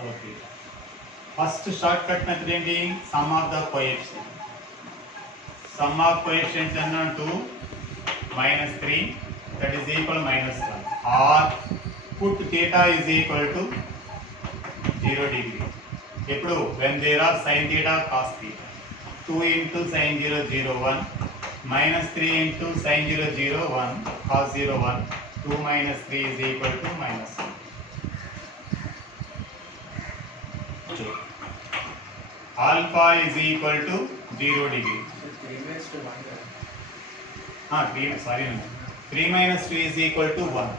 4 theta. First shortcut method ఏంటి? Sum of the coefficients. Sum of coefficients అన్న 2 minus 3 that is equal minus 1 or put theta is equal to 0 degree. ఎప్పుడు when there are sin theta cos theta. 2 into sin 0 0 1 minus 3 into sin 0 0 1 cos 0 1 2 minus 3 is equal to minus 1. Alpha is equal to 0 degree. 3 minus 2 is equal to 1.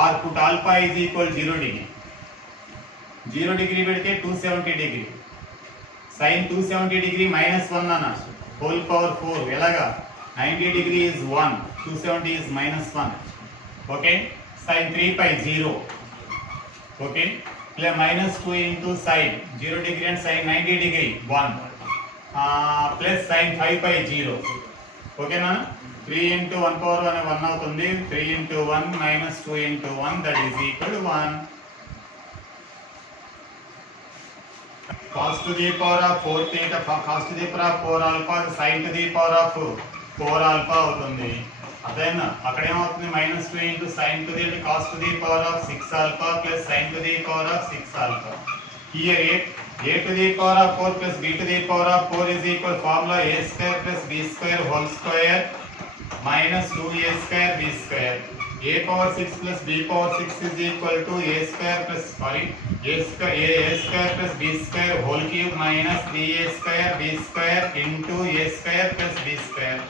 Or put alpha is equal 0 degree. 0 degree పెడితే 270 degree. Sin 270 degree minus 1 అన్న whole power 4 ఎలాగా 90 degree is 1 270 is minus 1 okay sin 3 pi 0 okay minus 2 into sin 0 degree and sin 90 degree 1 plus sin 5 pi 0 okay na 3 into 1 power 1 1 అవుతుంది 3 into 1 minus 2 into 1 that is equal to 1 cos to the power of 4 theta cos to the power of 4 alpha sin to the power of 4 alpha అవుతుంది అదేనా అక్కడ ఏమవుతుంది minus 2 into sin to the cos to the power of 6 alpha plus sin to the power of 6 alpha here a to the power of 4 plus b to the power of 4 is equal formula a square plus b square whole square minus 2a square b square a power 6 plus b power 6 is equal to a square plus a square plus b square whole cube minus 3a square b square into a square plus b square.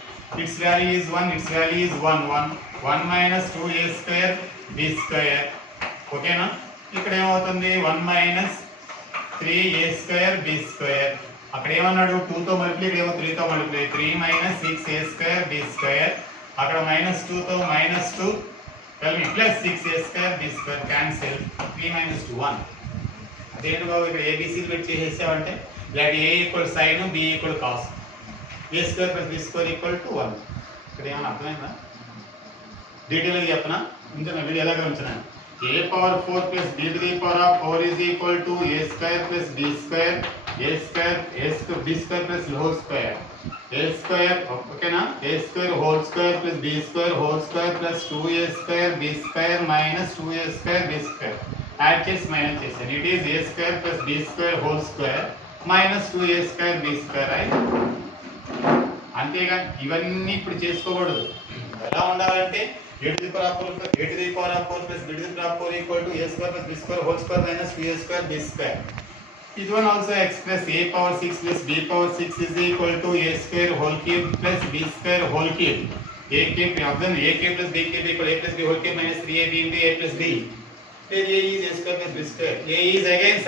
Its value is 1, its value is 1 minus 2a square b square. Okay na? ఇక్కడ ఏమవుతుంది 1 minus 3a square b square. అక్కడ ఏమన్నాడు 2 తో multiply ఇక్కడ ఏమో 3 తో multiply 3 minus 6a square b square. అక్కడ minus 2 తో minus 2 plus 6a square b square cancel 3 minus 2 1. అదేంటి బాబు ఇక్కడ ఏబిసిలు పెట్టి చేసేసామంటే like a equal sin b equal cos a square plus b square equal to 1 ఇక్కడ ఏమైనా అర్థమైందా డీటెయిల్గా చెప్పనా ఇంకా నా వీడియో ఎలాగ ఉంచాను a power 4 plus b to the power of 4 is equal to a square plus b square b square plus whole square a square ఓకేనా a square whole square plus b square whole square plus 2a square b square minus 2a square b square yard చేసి minus చేశాను it is a square plus b square whole square minus 2a square b square right అంతేగా ఇవన్నీ ఇప్పుడు చేసుకోకూడదు ఎలా ఉండాలంటే a to the power of 4 plus b to the power of 4 equal to a square plus b square whole square minus 2a square b square. This one also express a power 6 plus b power 6 is equal to a square whole cube plus b square whole cube. A cube then a cube plus b cube equal a plus b whole cube minus 3ab into a plus b. Then a is a square plus b square. A is again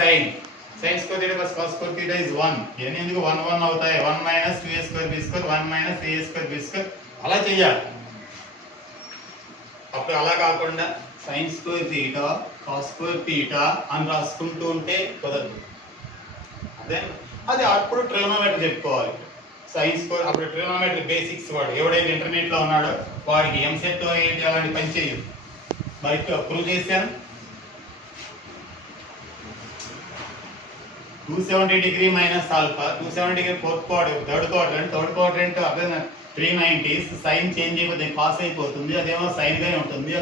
sin square theta plus cos square theta is 1. ఎన్ని ఎందుకు 1 1 అవుతాయి 1 minus 2a square b square 1 minus a square b square అలా చేయాలి. అప్పుడు అలా కాకుండా sin square theta cos square theta అని రాసుకుంటూ ఉంటే కుదరదు. అదే అది అప్పుడు ట్రిగోనోమెట్రీ చెప్పుకోవాలి sin square అప్పుడు ట్రిగోనోమెట్రీ బేసిక్స్ వాడు ఎవడైతే ఇంటర్నెట్ లో ఉన్నాడో వాడికి ఎంసెట్ తో ఏంటి అలాంటి పని చేయదు. మరి ప్రూవ్ చేశాను 270 degree minus alpha 270 degree fourth quadrant third quadrant అదే 390 సైన్ చేంజ్ అయిపోతుంది కాస్ అయిపోతుంది అదేమో సైన్ గానే ఉంటుంది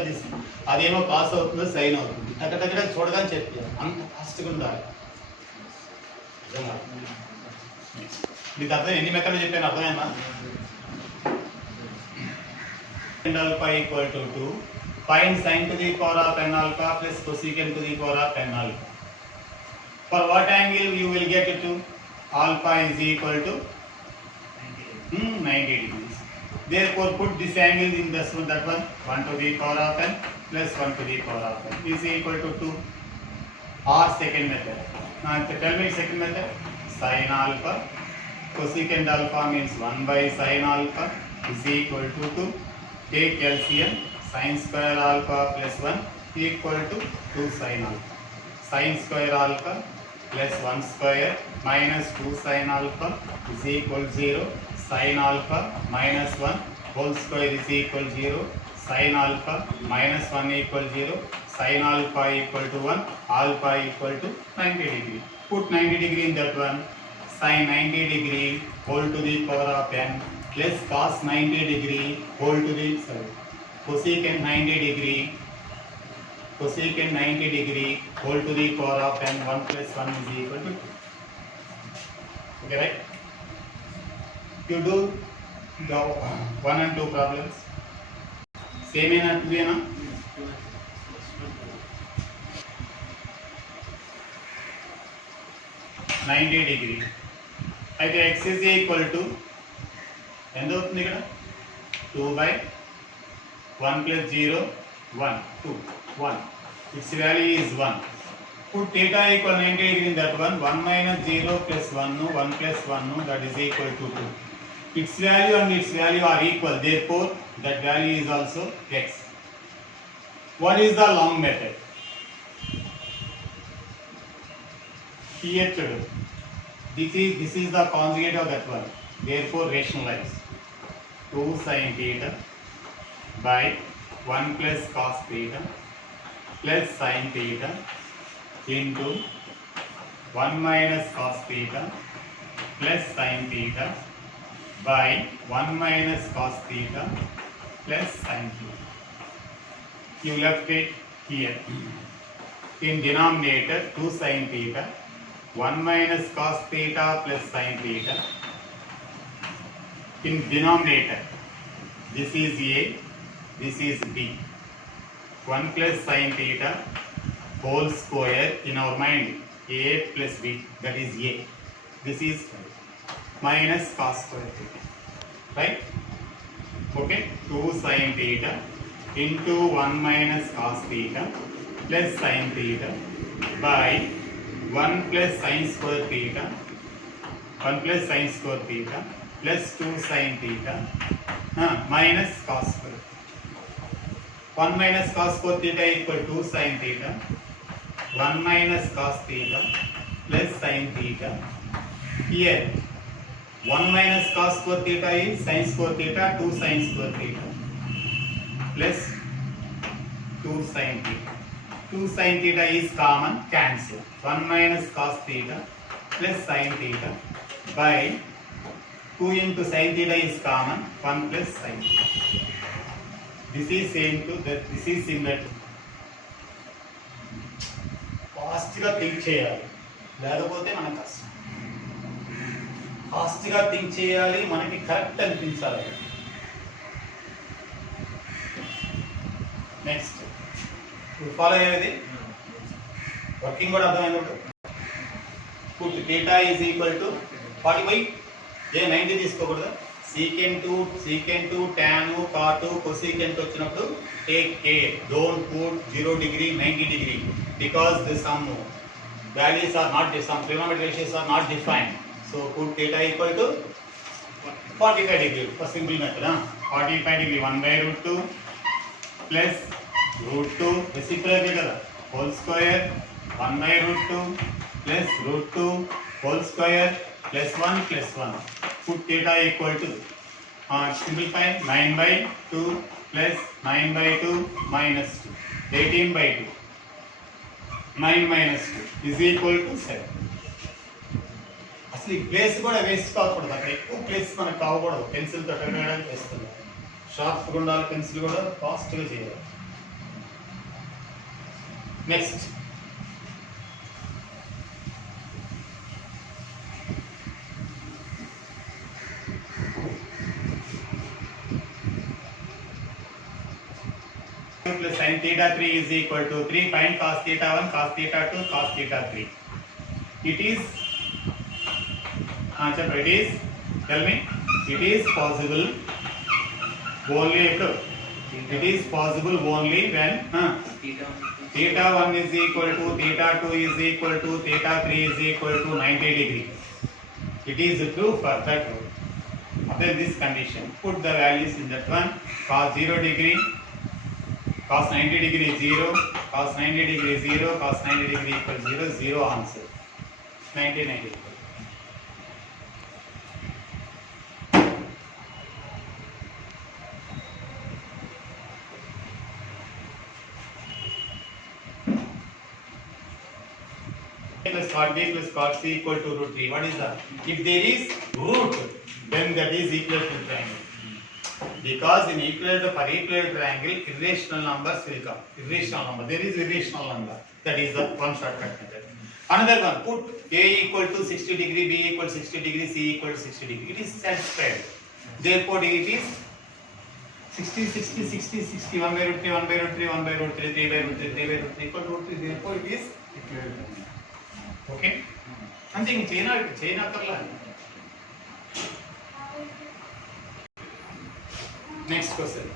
అదేమో కాస్ అవుతుంది సైన్ అవుతుంది దగ్గర చూడగానే చెప్పారు అంత ఫాస్ట్గా ఉండాలి మీకు అర్థం ఎన్ని మెథడ్లు చెప్పాను అర్థమైందా alpha equal to 2 find sin to the power of n alpha plus cosecant to the power of n alpha. For what angle you will get to alpha is equal to 90 degrees. Therefore put this angle in this one that one 1 to the power of n plus 1 to the power of n is equal to 2. Or second method. Now tell me second method. Sin alpha cosecant alpha means 1 by sin alpha is equal to 2. Take LCM sin square alpha plus 1 equal to 2 sin alpha. Sin square alpha plus 1 square minus 2 sin alpha is equal 0. Sin alpha minus 1 whole square is equal 0. Sin alpha minus 1 equal 0. sin alpha equal to 1, alpha equal to 90 degree. Put 90 degree in that one. Sin 90 degree whole to the power of n plus cos 90 degree whole to the cosecant 90 degree whole to the power of n 1 plus 1 is equal to 2. Okay, right? You do the 1 and 2 problems. Same in and 2 na? $90 degree. అయితే x is equal to ఎంత అవుతుంది ఇక్కడ 2 by 1 plus 0 1 2 1. Its value is 1. Put theta equal 90 degree in that one. 1 minus 0 plus 1 1 plus 1 that is equal to 2. Its value and its value are equal. Therefore, that value is also x. What is the long method? Here this is the conjugate of that one. Therefore, rationalize 2 sin theta by 1 plus cos theta plus sin theta into 1 minus cos theta plus sin theta by 1 minus cos theta plus sin theta. You left it here. In denominator 2 sin theta 1 minus cos theta plus sin theta. In denominator this is a, this is b. 1 plus sin theta whole square, in our mind a plus b, that is a. This is minus cos square theta, right? Okay, 2 sin theta into 1 minus cos theta plus sin theta by 1 plus sin square theta, 1 plus sin square theta plus 2 sin theta minus cos square. 1 minus cos square theta equal to 2 sin theta, 1 minus cos theta plus sin theta. Here 1 minus cos square theta is sin square theta, 2 sin square theta plus 2 sin theta. 2 sin theta is common, cancel. 1 minus cos theta plus sin theta by 2 into sin theta is common, 1 plus sin theta. This is same to that. This is similar to. ఫాస్ట్గా think చేయాలి, లేకపోతే మనకు కష్టం. ఫాస్ట్గా think చేయాలి, మనకి correct అనిపించాలి. Next follow అయ్యేది వర్కింగ్ కూడా అర్థమైనట్టు. Put theta is equal to 40 ఏ 90 తీసుకోకూడదు. secant tan cot cosecant వచ్చినప్పుడు take care, don't put 0 degree 90 degree because the sum values are not some trigonometric ratios are not defined. So put theta equal to 45 degree for simple method. 45 degree 1 by root 2 plus root 2 reciprocal kada whole square 1 by root 2 plus root 2 whole square plus 1 plus 1. Put theta equal to simplify 9 by 2 plus 9 by 2 minus 2 18 by 2 9 minus 2 is equal to 7. అసలు ఈ place కూడా waste కాకూడదు, అక్కడ ఎక్కువ place మనకు కావకూడదు. పెన్సిల్తో వేయడానికి వేస్తుంది, షార్ప్గా ఉండాలి పెన్సిల్ కూడా, ఫాస్ట్గా చేయాలి. Next plus sin theta 3 is equal to 3. Find cos theta 1, cos theta 2, cos theta 3. It is it is, tell me, it is possible only it is possible only when theta 1 is equal to theta 2 is equal to theta 3 is equal to 90 degree. It is true for that rule. After this condition, put the values in that one. Cos 0 degree, cos 90 degree 0, cos 90 degree 0, cos 90 degree equal 0, 0 answer. 90. plus cot B plus cot C equal to root 3. What is that? If there is root, then that is equilateral triangle. Because in for equilateral triangle, irrational numbers will come. Irrational number. There is irrational number. That is the one shortcut method. Another one, put A equal to 60 degree, B equal to 60 degree, C equal to 60 degree. It is satisfied. Therefore, it is 60, 60, 60, 60, 1 by root 3, 1 by root 3, 1 by root 3, 3 by root 3, 3 by root 3 equal to root 3. Therefore, it is equilateral. Okay? Something chain akarla. Next question.